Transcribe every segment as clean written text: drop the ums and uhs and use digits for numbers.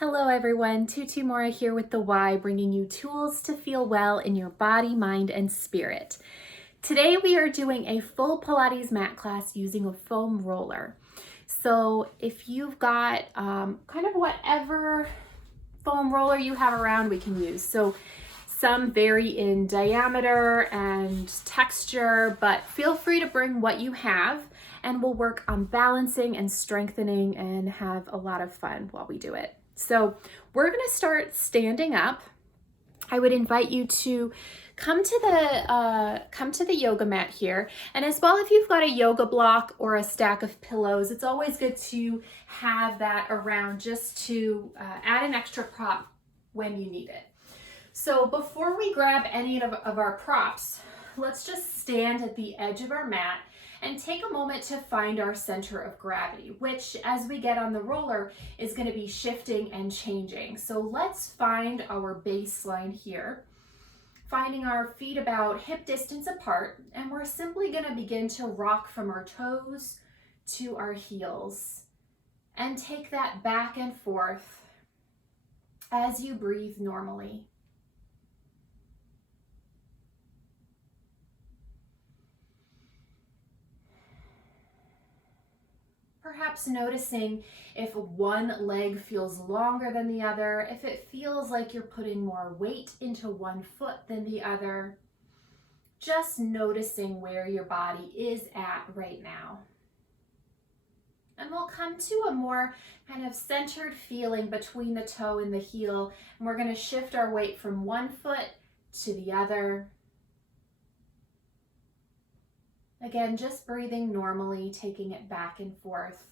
Hello everyone, Tutu Mora here with The Why, bringing you tools to feel well in your body, mind, and spirit. Today we are doing a full Pilates mat class using a foam roller. So if you've got kind of whatever foam roller you have around, we can use. So some vary in diameter and texture, but feel free to bring what you have and we'll work on balancing and strengthening and have a lot of fun while we do it. So we're going to start standing up. I would invite you to come to the yoga mat here, and as well, if you've got a yoga block or a stack of pillows, it's always good to have that around just to add an extra prop when you need it. So before we grab any of our props, let's just stand at the edge of our mat and take a moment to find our center of gravity, which as we get on the roller is going to be shifting and changing. So let's find our baseline here, finding our feet about hip distance apart, and we're simply going to begin to rock from our toes to our heels and take that back and forth as you breathe normally. Perhaps noticing if one leg feels longer than the other, if it feels like you're putting more weight into one foot than the other. Just noticing where your body is at right now. And we'll come to a more kind of centered feeling between the toe and the heel. And we're going to shift our weight from one foot to the other. Again, just breathing normally, taking it back and forth.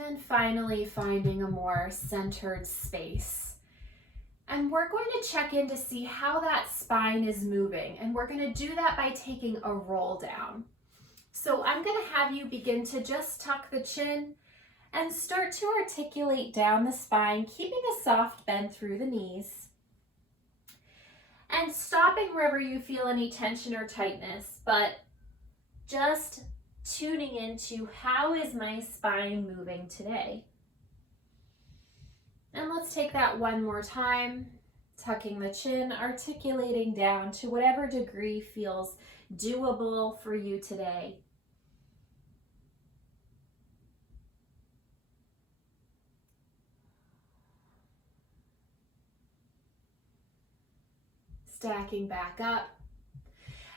And finally, finding a more centered space. And we're going to check in to see how that spine is moving. And we're going to do that by taking a roll down. So I'm going to have you begin to just tuck the chin and start to articulate down the spine, keeping a soft bend through the knees. And stopping wherever you feel any tension or tightness, but just tuning into how is my spine moving today. And let's take that one more time, tucking the chin, articulating down to whatever degree feels doable for you today. Stacking back up,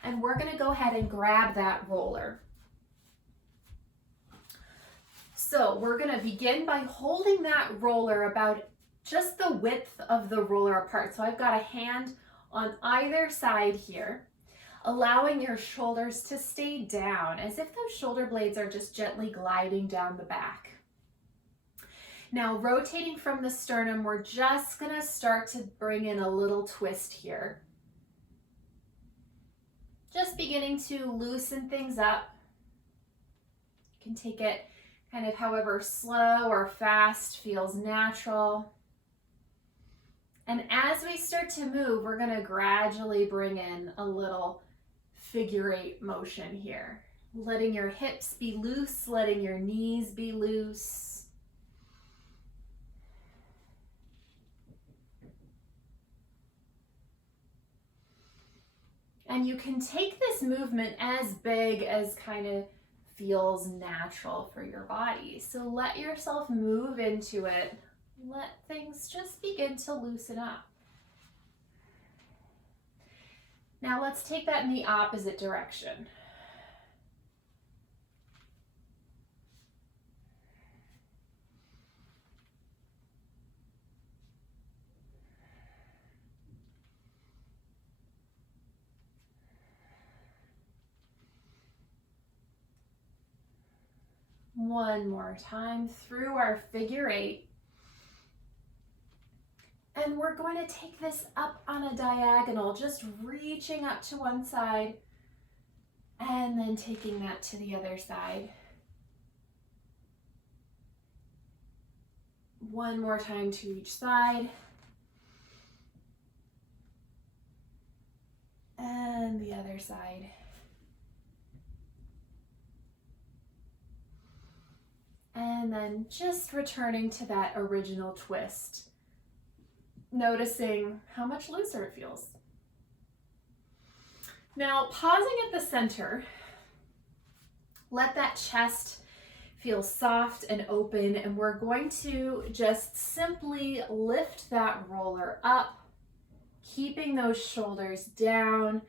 and we're going to go ahead and grab that roller. So we're going to begin by holding that roller about just the width of the roller apart. So I've got a hand on either side here, allowing your shoulders to stay down as if those shoulder blades are just gently gliding down the back. Now, rotating from the sternum, we're just going to start to bring in a little twist here. Just beginning to loosen things up. You can take it kind of however slow or fast feels natural. And as we start to move, we're going to gradually bring in a little figure eight motion here. Letting your hips be loose, letting your knees be loose. And you can take this movement as big as kind of feels natural for your body. So let yourself move into it. Let things just begin to loosen up. Now let's take that in the opposite direction. One more time through our figure eight. And we're going to take this up on a diagonal, just reaching up to one side and then taking that to the other side. One more time to each side. And the other side. And then just returning to that original twist, noticing how much looser it feels. Now, pausing at the center, let that chest feel soft and open, and we're going to just simply lift that roller up, keeping those shoulders down,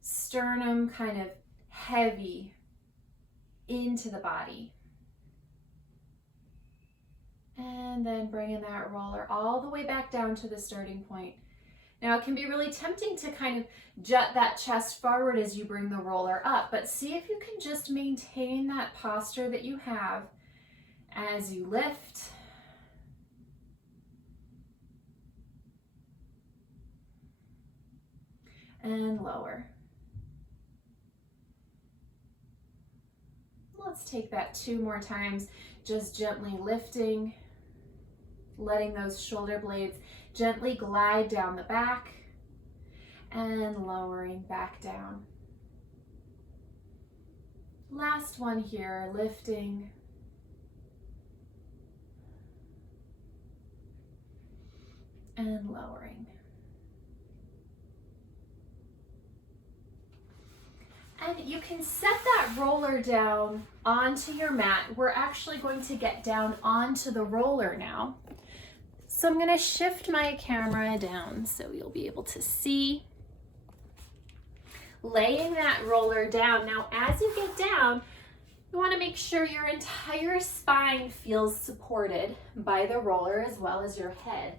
sternum kind of heavy into the body. And then bringing that roller all the way back down to the starting point. Now it can be really tempting to kind of jut that chest forward as you bring the roller up, but see if you can just maintain that posture that you have as you lift and lower. Let's take that 2 more times, just gently lifting, letting those shoulder blades gently glide down the back and lowering back down. Last one here, lifting and lowering. And you can set that roller down onto your mat. We're actually going to get down onto the roller now. So I'm going to shift my camera down so you'll be able to see. Laying that roller down. Now, as you get down, you want to make sure your entire spine feels supported by the roller as well as your head.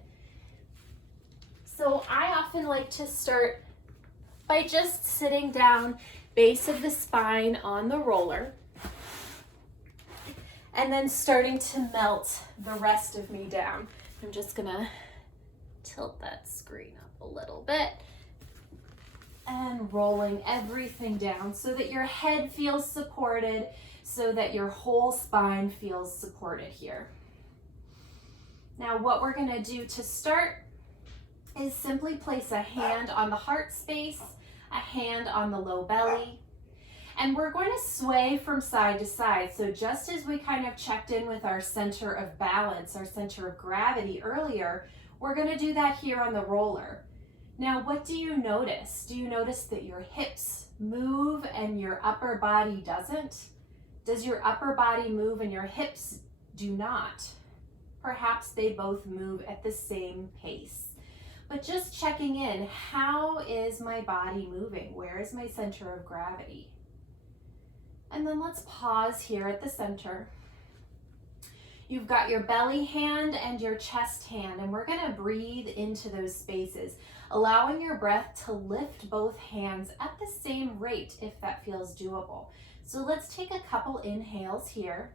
So I often like to start by just sitting down, base of the spine on the roller, and then starting to melt the rest of me down. I'm just gonna tilt that screen up a little bit and rolling everything down so that your head feels supported, so that your whole spine feels supported here. Now what we're gonna do to start is simply place a hand on the heart space, a hand on the low belly, and we're going to sway from side to side. So just as we kind of checked in with our center of balance, our center of gravity earlier, we're going to do that here on the roller. Now, what do you notice? Do you notice that your hips move and your upper body doesn't? Does your upper body move and your hips do not? Perhaps they both move at the same pace. But just checking in, how is my body moving? Where is my center of gravity? And then let's pause here at the center. You've got your belly hand and your chest hand, and we're gonna breathe into those spaces, allowing your breath to lift both hands at the same rate if that feels doable. So let's take a couple inhales here.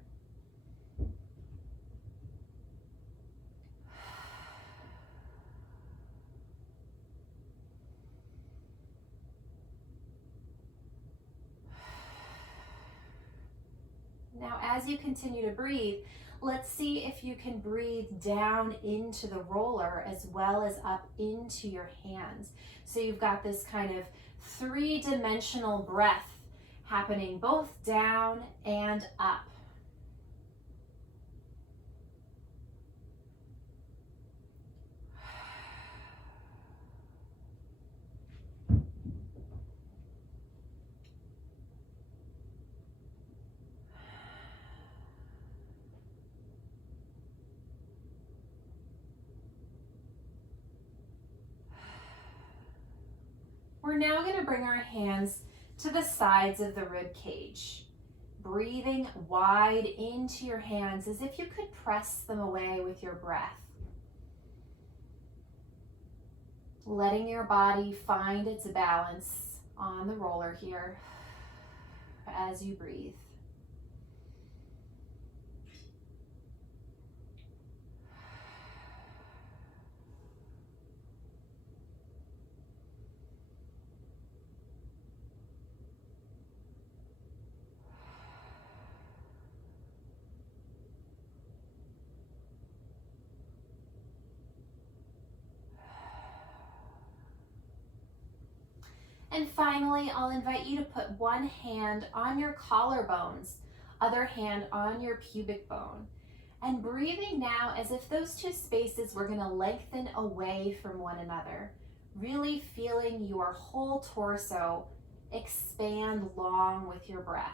Now, as you continue to breathe, let's see if you can breathe down into the roller as well as up into your hands. So you've got this kind of 3-dimensional breath happening both down and up. We're now going to bring our hands to the sides of the rib cage, breathing wide into your hands as if you could press them away with your breath. Letting your body find its balance on the roller here as you breathe. And finally, I'll invite you to put one hand on your collarbones, other hand on your pubic bone. And breathing now as if those two spaces were going to lengthen away from one another, really feeling your whole torso expand long with your breath.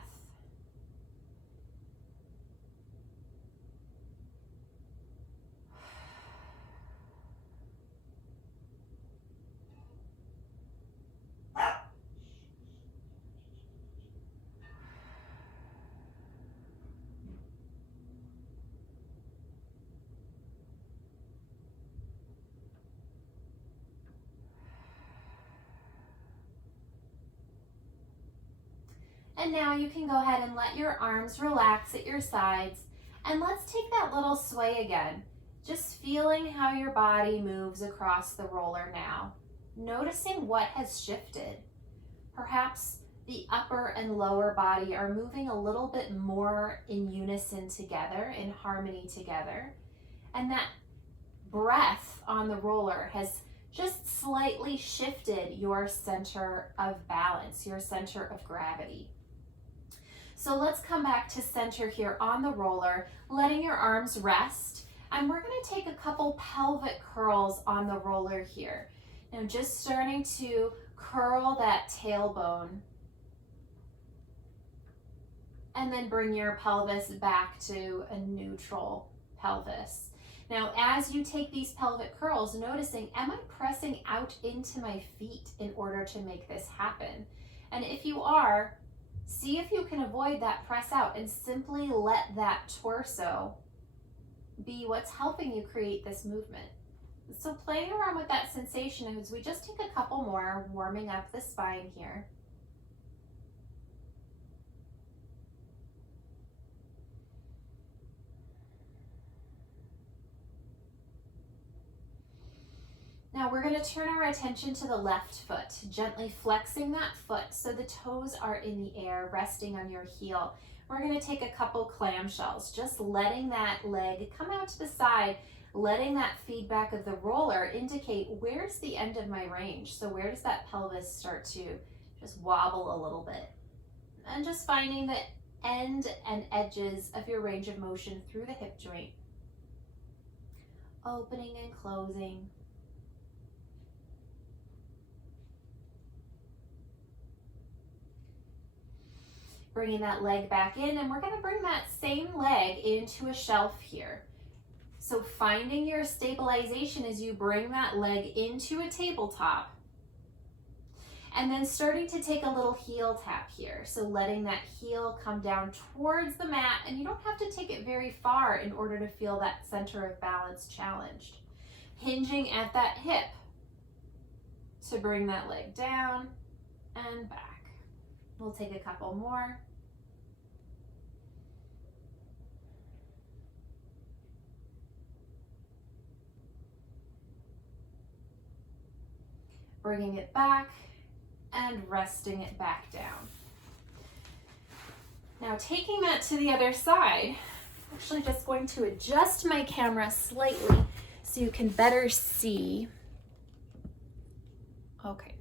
And now you can go ahead and let your arms relax at your sides. And let's take that little sway again. Just feeling how your body moves across the roller now. Noticing what has shifted. Perhaps the upper and lower body are moving a little bit more in unison together, in harmony together. And that breath on the roller has just slightly shifted your center of balance, your center of gravity. So let's come back to center here on the roller, letting your arms rest. And we're going to take a couple pelvic curls on the roller here. Now just starting to curl that tailbone. And then bring your pelvis back to a neutral pelvis. Now, as you take these pelvic curls, noticing, am I pressing out into my feet in order to make this happen? And if you are, see if you can avoid that press out and simply let that torso be what's helping you create this movement. So playing around with that sensation as we just take a couple more, warming up the spine here. Now we're going to turn our attention to the left foot, gently flexing that foot so the toes are in the air, resting on your heel. We're going to take a couple clamshells, just letting that leg come out to the side, letting that feedback of the roller indicate where's the end of my range. So where does that pelvis start to just wobble a little bit? And just finding the end and edges of your range of motion through the hip joint. Opening and closing. Bringing that leg back in, and we're going to bring that same leg into a shelf here. So finding your stabilization as you bring that leg into a tabletop. And then starting to take a little heel tap here. So letting that heel come down towards the mat, and you don't have to take it very far in order to feel that center of balance challenged. Hinging at that hip to bring that leg down and back. We'll take a couple more. Bringing it back and resting it back down. Now taking that to the other side, I'm actually just going to adjust my camera slightly so you can better see. Okay.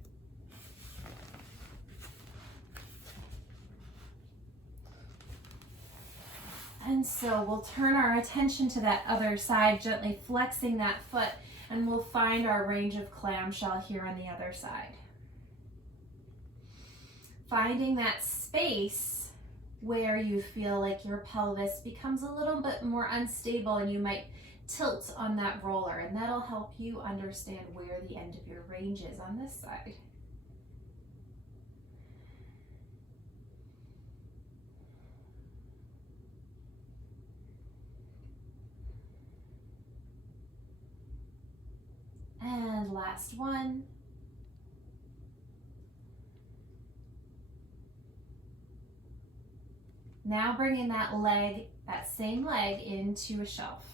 And so we'll turn our attention to that other side, gently flexing that foot, and we'll find our range of clamshell here on the other side. Finding that space where you feel like your pelvis becomes a little bit more unstable and you might tilt on that roller, and that'll help you understand where the end of your range is on this side. And last one. Now bringing that leg, that same leg, into a shelf.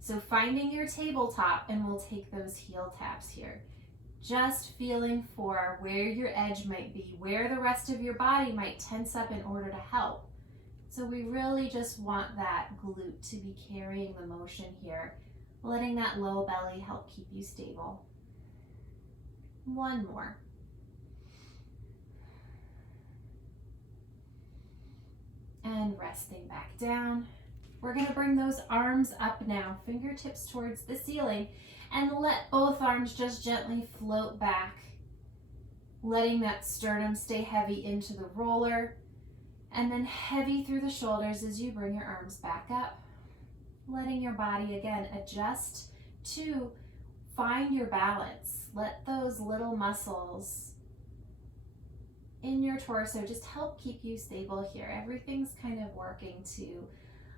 So finding your tabletop, and we'll take those heel taps here. Just feeling for where your edge might be, where the rest of your body might tense up in order to help. So we really just want that glute to be carrying the motion here. Letting that low belly help keep you stable. One more. And resting back down. We're gonna bring those arms up now, fingertips towards the ceiling, and let both arms just gently float back, letting that sternum stay heavy into the roller, and then heavy through the shoulders as you bring your arms back up, letting your body again adjust to find your balance. Let those little muscles in your torso just help keep you stable here. Everything's kind of working to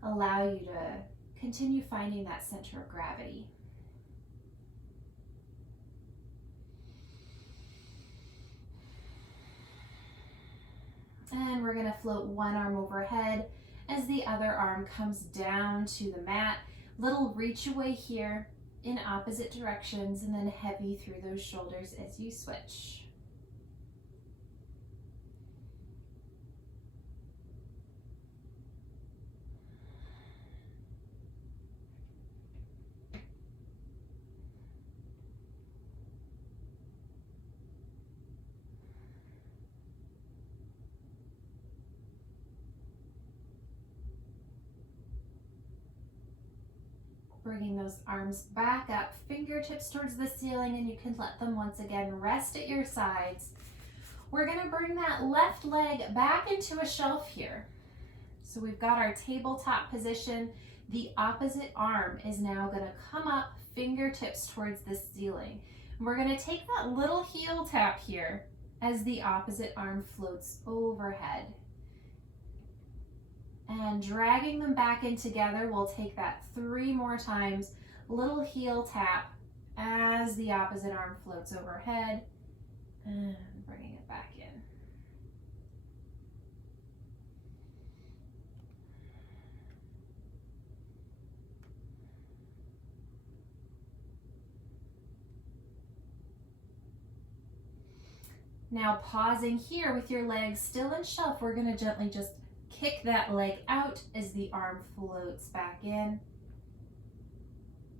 allow you to continue finding that center of gravity. And we're gonna float one arm overhead as the other arm comes down to the mat. Little reach away here in opposite directions, and then heavy through those shoulders as you switch. Bringing those arms back up, fingertips towards the ceiling, and you can let them once again rest at your sides. We're gonna bring that left leg back into a shelf here. So we've got our tabletop position. The opposite arm is now gonna come up, fingertips towards the ceiling. And we're gonna take that little heel tap here as the opposite arm floats overhead. And dragging them back in together, we'll take that 3 more times. Little heel tap as the opposite arm floats overhead and bringing it back in. Now pausing here with your legs still in shelf, we're going to gently just kick that leg out as the arm floats back in.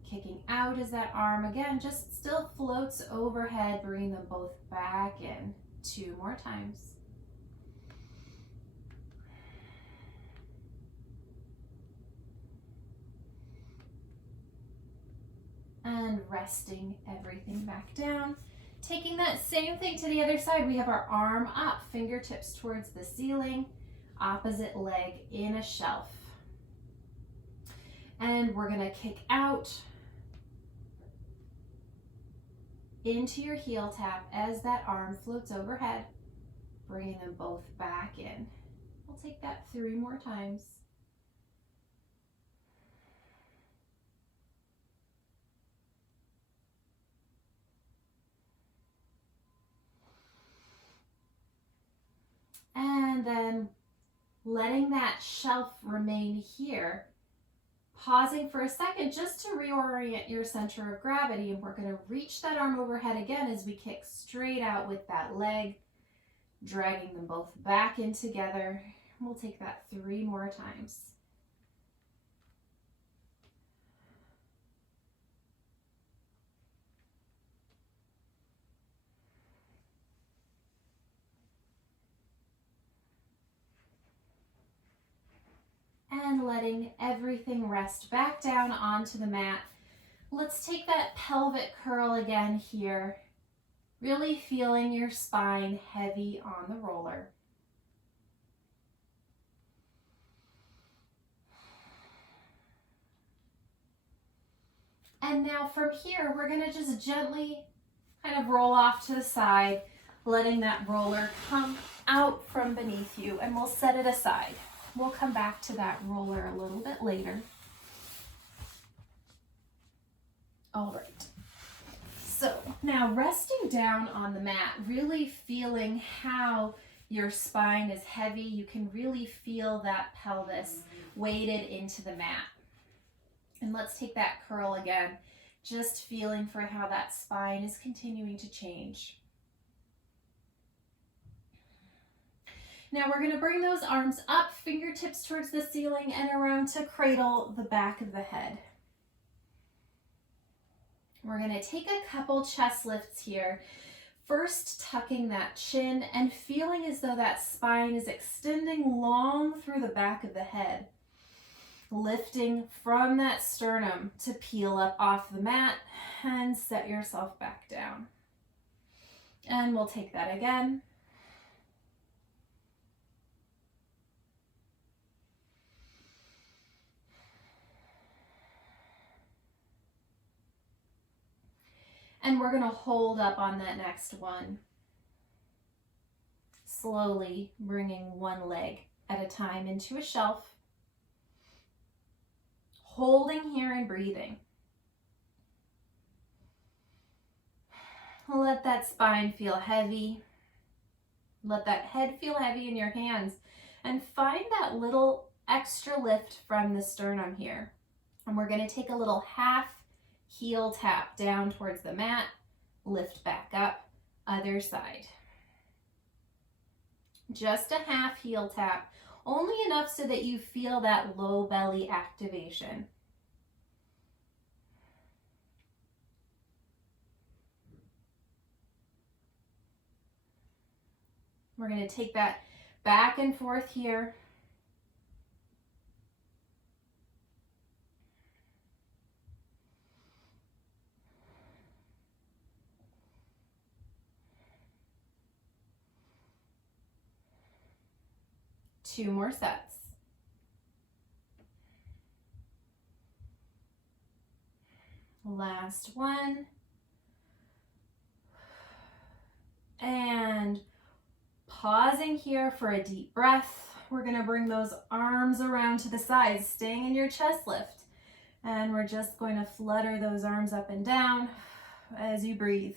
Kicking out as that arm again just still floats overhead, bringing them both back in. 2 more times. And resting everything back down. Taking that same thing to the other side, we have our arm up, fingertips towards the ceiling. Opposite leg in a shelf. And we're gonna kick out into your heel tap as that arm floats overhead, bringing them both back in. We'll take that 3 more times. And then letting that shelf remain here, pausing for a second just to reorient your center of gravity, and we're going to reach that arm overhead again as we kick straight out with that leg, dragging them both back in together. We'll take that 3 more times. And letting everything rest back down onto the mat. Let's take that pelvic curl again here. Really feeling your spine heavy on the roller. And now from here, we're gonna just gently kind of roll off to the side, letting that roller come out from beneath you, and we'll set it aside. We'll come back to that roller a little bit later. All right. So now resting down on the mat, really feeling how your spine is heavy. You can really feel that pelvis weighted into the mat. And let's take that curl again, just feeling for how that spine is continuing to change. Now we're going to bring those arms up, fingertips towards the ceiling and around to cradle the back of the head. We're going to take a couple chest lifts here. First, tucking that chin and feeling as though that spine is extending long through the back of the head. Lifting from that sternum to peel up off the mat and set yourself back down. And we'll take that again. And we're going to hold up on that next one. Slowly bringing one leg at a time into a shelf. Holding here and breathing. Let that spine feel heavy. Let that head feel heavy in your hands. And find that little extra lift from the sternum here. And we're going to take a little half heel tap down towards the mat. Lift back up. Other side. Just a half heel tap. Only enough so that you feel that low belly activation. We're going to take that back and forth here. Two more sets. Last one. And pausing here for a deep breath. We're going to bring those arms around to the sides, staying in your chest lift. And we're just going to flutter those arms up and down as you breathe.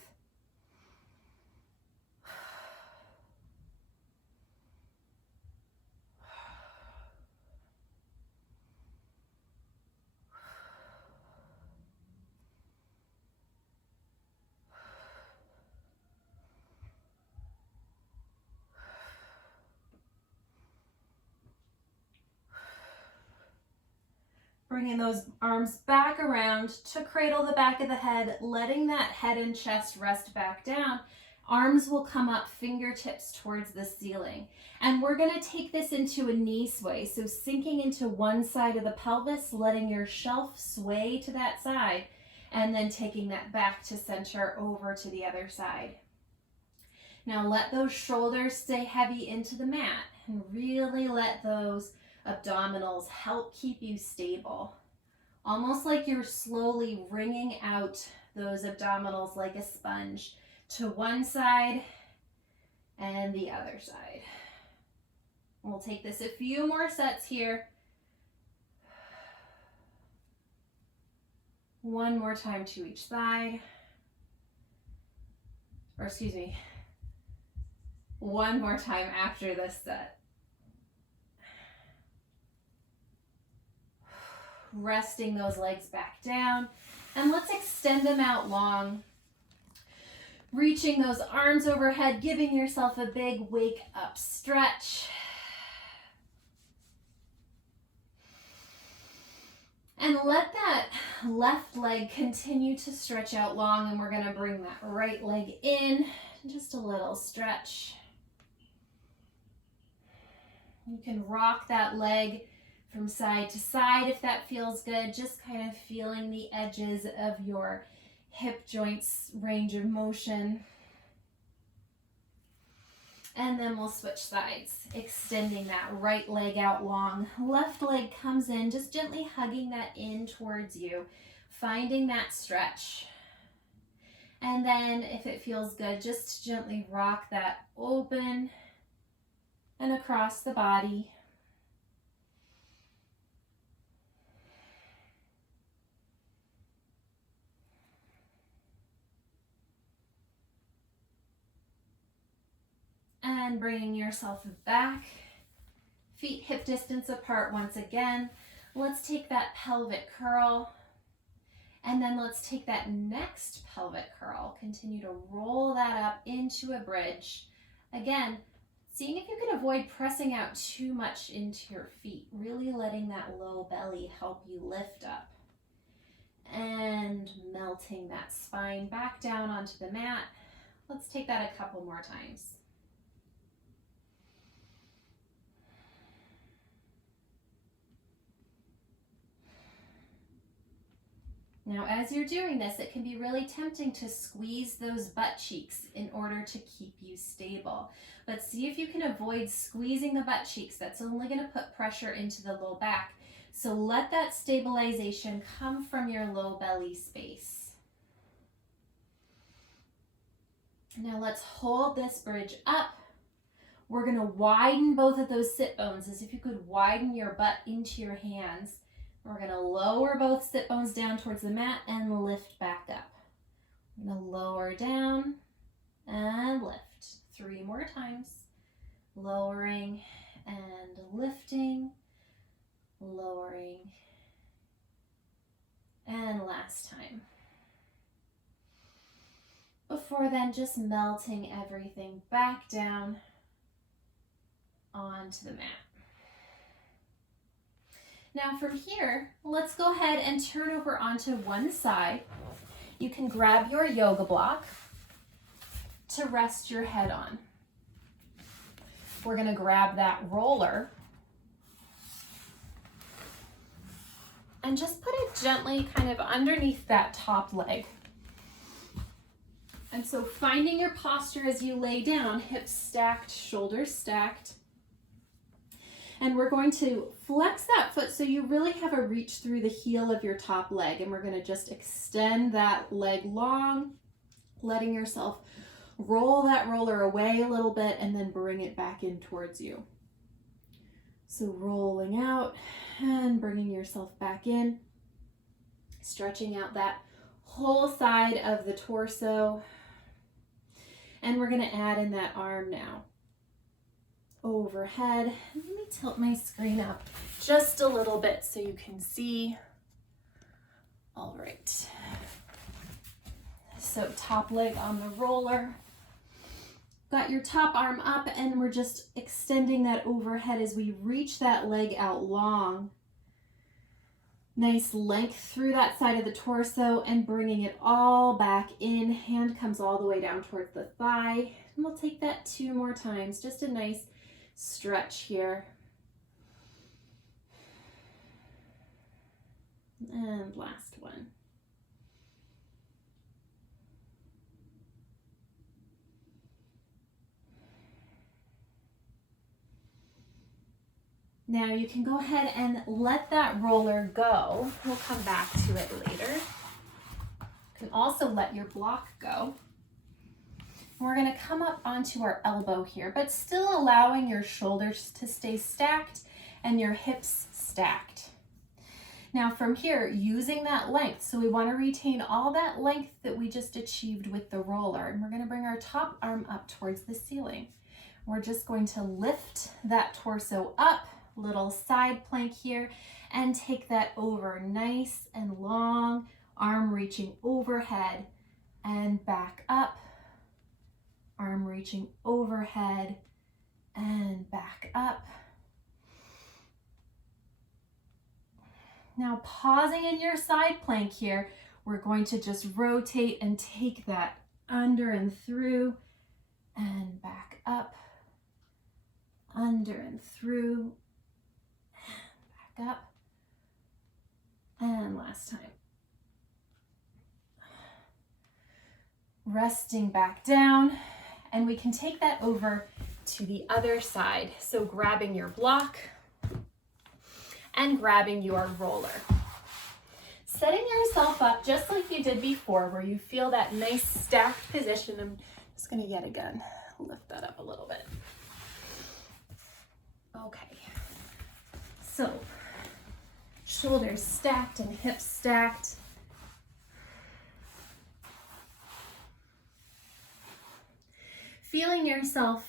Bringing those arms back around to cradle the back of the head, letting that head and chest rest back down. Arms will come up, fingertips towards the ceiling. And we're going to take this into a knee sway. So sinking into one side of the pelvis, letting your shelf sway to that side, and then taking that back to center over to the other side. Now let those shoulders stay heavy into the mat and really let those abdominals help keep you stable. Almost like you're slowly wringing out those abdominals like a sponge to one side and the other side. We'll take this a few more sets here. One more time to each side. Or excuse me, one more time after this set. Resting those legs back down, and let's extend them out long. Reaching those arms overhead, giving yourself a big wake up stretch. And let that left leg continue to stretch out long, and we're going to bring that right leg in. Just a little stretch. You can rock that leg from side to side if that feels good, just kind of feeling the edges of your hip joints range of motion. And then we'll switch sides, extending that right leg out long. Left leg comes in, just gently hugging that in towards you, finding that stretch. And then if it feels good, just gently rock that open and across the body. And bringing yourself back, feet hip distance apart once again. Let's take that pelvic curl, and then let's take that next pelvic curl. Continue to roll that up into a bridge. Again, seeing if you can avoid pressing out too much into your feet, really letting that low belly help you lift up. And melting that spine back down onto the mat. Let's take that a couple more times. Now, as you're doing this, it can be really tempting to squeeze those butt cheeks in order to keep you stable. But see if you can avoid squeezing the butt cheeks. That's only going to put pressure into the low back. So let that stabilization come from your low belly space. Now let's hold this bridge up. We're going to widen both of those sit bones as if you could widen your butt into your hands. We're going to lower both sit bones down towards the mat and lift back up. We're going to lower down and lift. 3 more times. Lowering and lifting. Lowering. And last time. Before then, just melting everything back down onto the mat. Now from here, let's go ahead and turn over onto one side. You can grab your yoga block to rest your head on. We're going to grab that roller and just put it gently kind of underneath that top leg. And so finding your posture as you lay down, hips stacked, shoulders stacked. And we're going to flex that foot so you really have a reach through the heel of your top leg. And we're going to just extend that leg long, letting yourself roll that roller away a little bit and then bring it back in towards you. So rolling out and bringing yourself back in, stretching out that whole side of the torso. And we're going to add in that arm now. Overhead. Let me tilt my screen up just a little bit so you can see. All right. So top leg on the roller. Got your top arm up and we're just extending that overhead as we reach that leg out long. Nice length through that side of the torso and bringing it all back in. Hand comes all the way down towards the thigh. And we'll take that 2 more times. Just a nice stretch here. And last one. Now you can go ahead and let that roller go. We'll come back to it later. You can also let your block go. We're going to come up onto our elbow here, but still allowing your shoulders to stay stacked and your hips stacked. Now from here, using that length, so we want to retain all that length that we just achieved with the roller, and we're going to bring our top arm up towards the ceiling. We're just going to lift that torso up, little side plank here, and take that over nice and long, arm reaching overhead and back up. Arm reaching overhead and back up. Now pausing in your side plank here, we're going to just rotate and take that under and through and back up, under and through, and back up, and last time. Resting back down. And we can take that over to the other side. So grabbing your block and grabbing your roller. Setting yourself up just like you did before, where you feel that nice stacked position. I'm just going to yet again lift that up a little bit. Okay. So shoulders stacked and hips stacked. Feeling yourself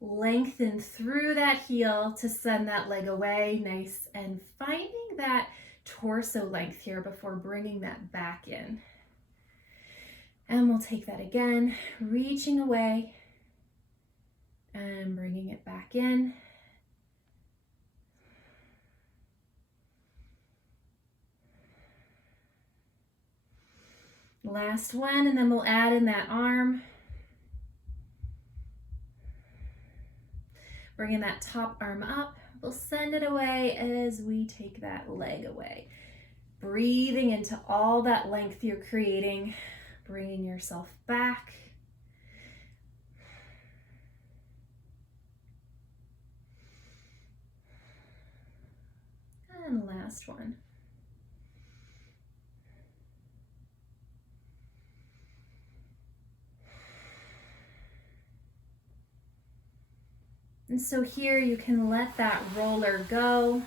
lengthen through that heel to send that leg away, nice, and finding that torso length here before bringing that back in. And we'll take that again, reaching away and bringing it back in. Last one, and then we'll add in that arm. Bringing that top arm up, we'll send it away as we take that leg away. Breathing into all that length you're creating, bringing yourself back. And last one. And so here you can let that roller go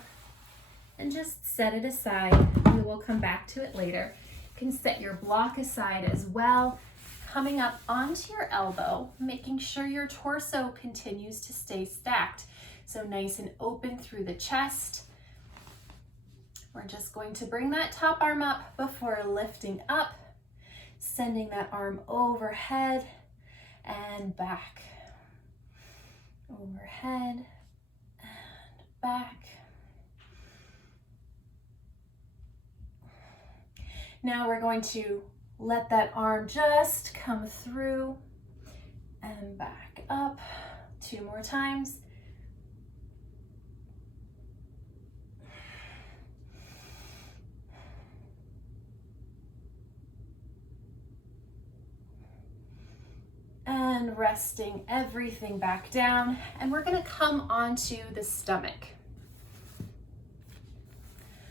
and just set it aside. We will come back to it later. You can set your block aside as well, coming up onto your elbow, making sure your torso continues to stay stacked. So nice and open through the chest. We're just going to bring that top arm up before lifting up, sending that arm overhead and back. Overhead and back. Now we're going to let that arm just come through and back up. 2 more times. And resting everything back down. And we're gonna come onto the stomach.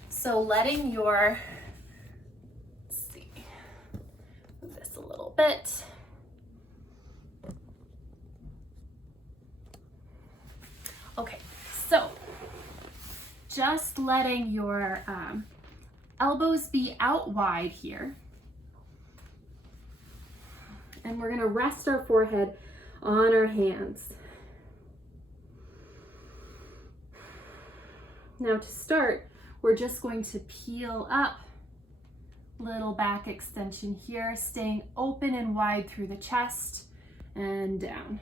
So letting your, let's see, move this a little bit. Okay, so just letting your elbows be out wide here. And we're gonna rest our forehead on our hands. Now to start, we're just going to peel up, little back extension here, staying open and wide through the chest and down.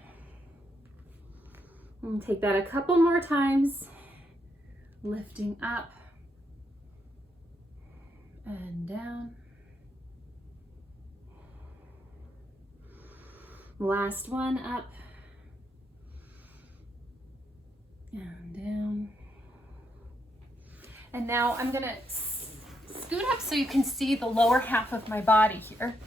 And take that a couple more times, lifting up and down. Last one, up and down. And now I'm gonna scoot up so you can see the lower half of my body here.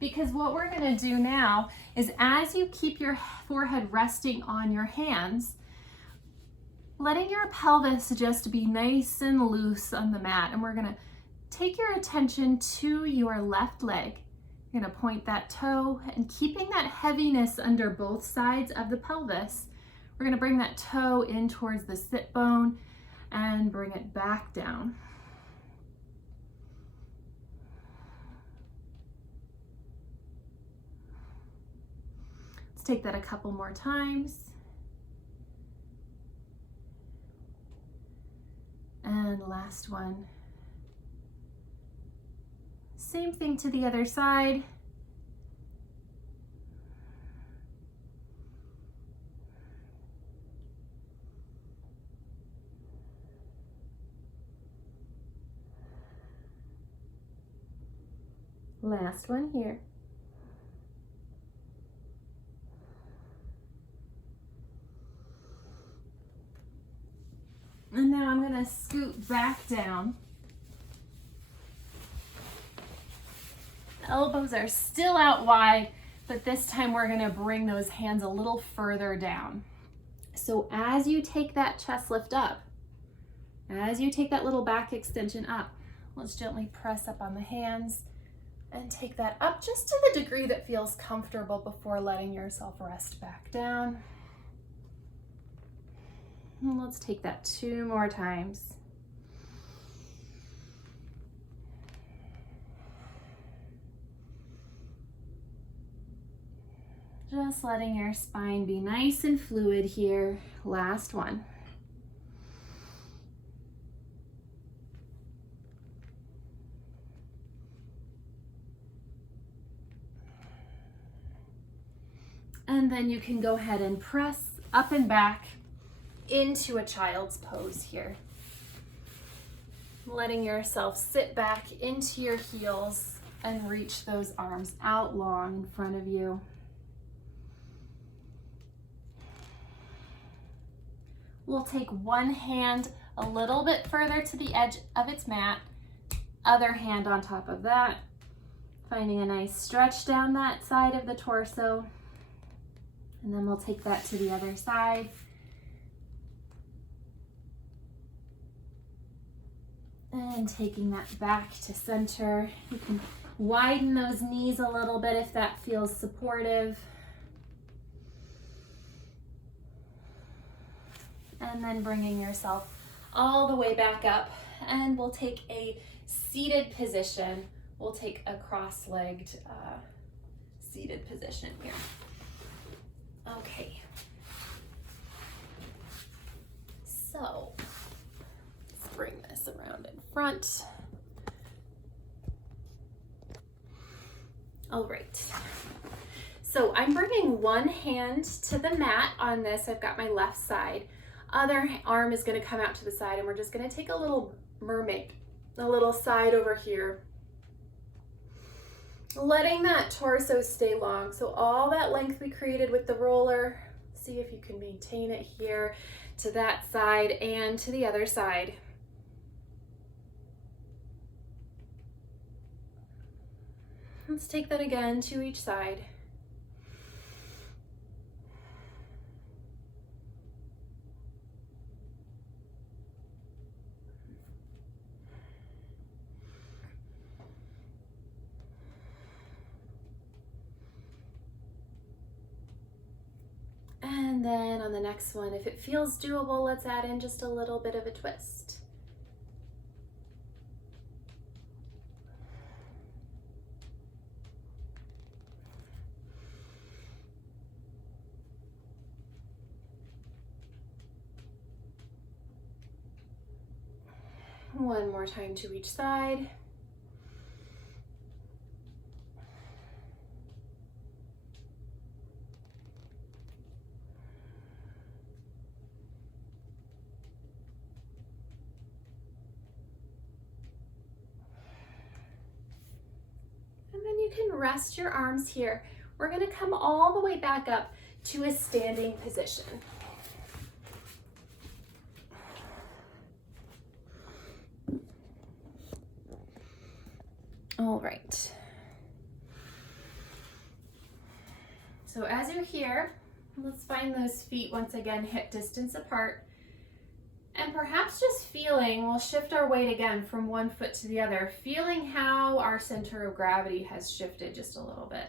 Because what we're gonna do now is, as you keep your forehead resting on your hands, letting your pelvis just be nice and loose on the mat. And we're gonna take your attention to your left leg. You're gonna point that toe, and keeping that heaviness under both sides of the pelvis, we're gonna bring that toe in towards the sit bone and bring it back down. Let's take that a couple more times. And last one. Same thing to the other side. Last one here. And now I'm going to scoot back down. Elbows are still out wide, but this time we're gonna bring those hands a little further down. So as you take that chest lift up, as you take that little back extension up, let's gently press up on the hands and take that up just to the degree that feels comfortable before letting yourself rest back down. And let's take that 2 more times. Just letting your spine be nice and fluid here. Last one. And then you can go ahead and press up and back into a child's pose here. Letting yourself sit back into your heels and reach those arms out long in front of you. We'll take one hand a little bit further to the edge of its mat, other hand on top of that, finding a nice stretch down that side of the torso. And then we'll take that to the other side. And taking that back to center. You can widen those knees a little bit if that feels supportive. And then bringing yourself all the way back up. And we'll take a seated position. We'll take a cross-legged seated position here. Okay. So, let's bring this around in front. All right. So I'm bringing one hand to the mat on this. I've got my left side. Other arm is going to come out to the side, and we're just going to take a little mermaid, a little side over here. Letting that torso stay long. So all that length we created with the roller, see if you can maintain it here to that side and to the other side. Let's take that again to each side. And then on the next one, if it feels doable, let's add in just a little bit of a twist. One more time to each side. You can rest your arms here. We're going to come all the way back up to a standing position. All right. So as you're here, let's find those feet once again hip distance apart. And perhaps just feeling, we'll shift our weight again from one foot to the other, feeling how our center of gravity has shifted just a little bit.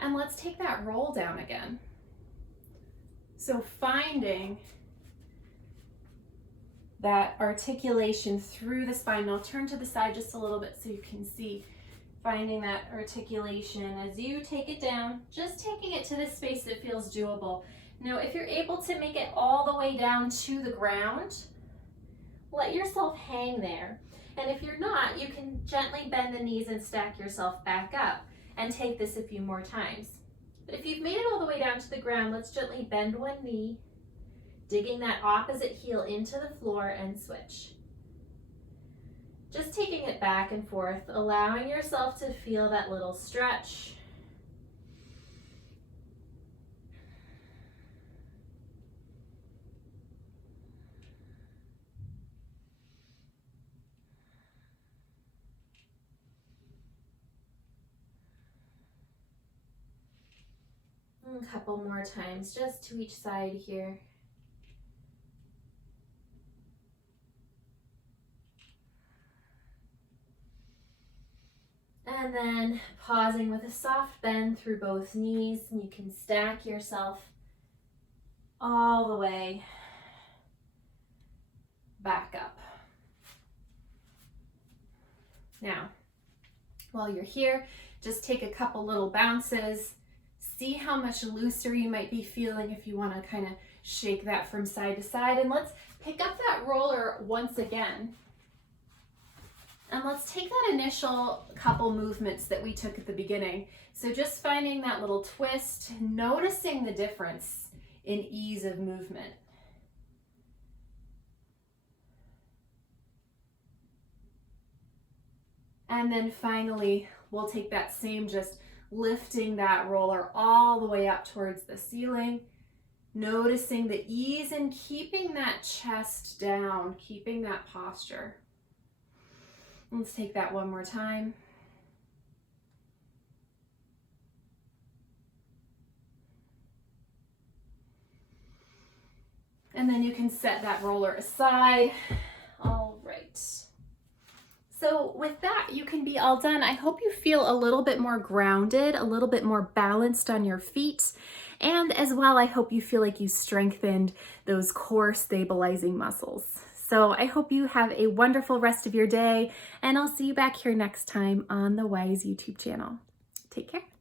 And let's take that roll down again. So finding that articulation through the spine. I'll turn to the side just a little bit so you can see. Finding that articulation as you take it down, just taking it to the space that feels doable. Now, if you're able to make it all the way down to the ground, let yourself hang there. And if you're not, you can gently bend the knees and stack yourself back up and take this a few more times. But if you've made it all the way down to the ground, let's gently bend one knee, digging that opposite heel into the floor and switch. Just taking it back and forth, allowing yourself to feel that little stretch. A couple more times, just to each side here. And then pausing with a soft bend through both knees, and you can stack yourself all the way back up. Now, while you're here, just take a couple little bounces. See how much looser you might be feeling if you want to kind of shake that from side to side. And let's pick up that roller once again. And let's take that initial couple movements that we took at the beginning. So just finding that little twist, noticing the difference in ease of movement. And then finally, we'll take that same, just lifting that roller all the way up towards the ceiling, noticing the ease and keeping that chest down, keeping that posture. Let's take that one more time. And then you can set that roller aside. All right. So with that, you can be all done. I hope you feel a little bit more grounded, a little bit more balanced on your feet. And as well, I hope you feel like you strengthened those core stabilizing muscles. So I hope you have a wonderful rest of your day, and I'll see you back here next time on the Wise YouTube channel. Take care.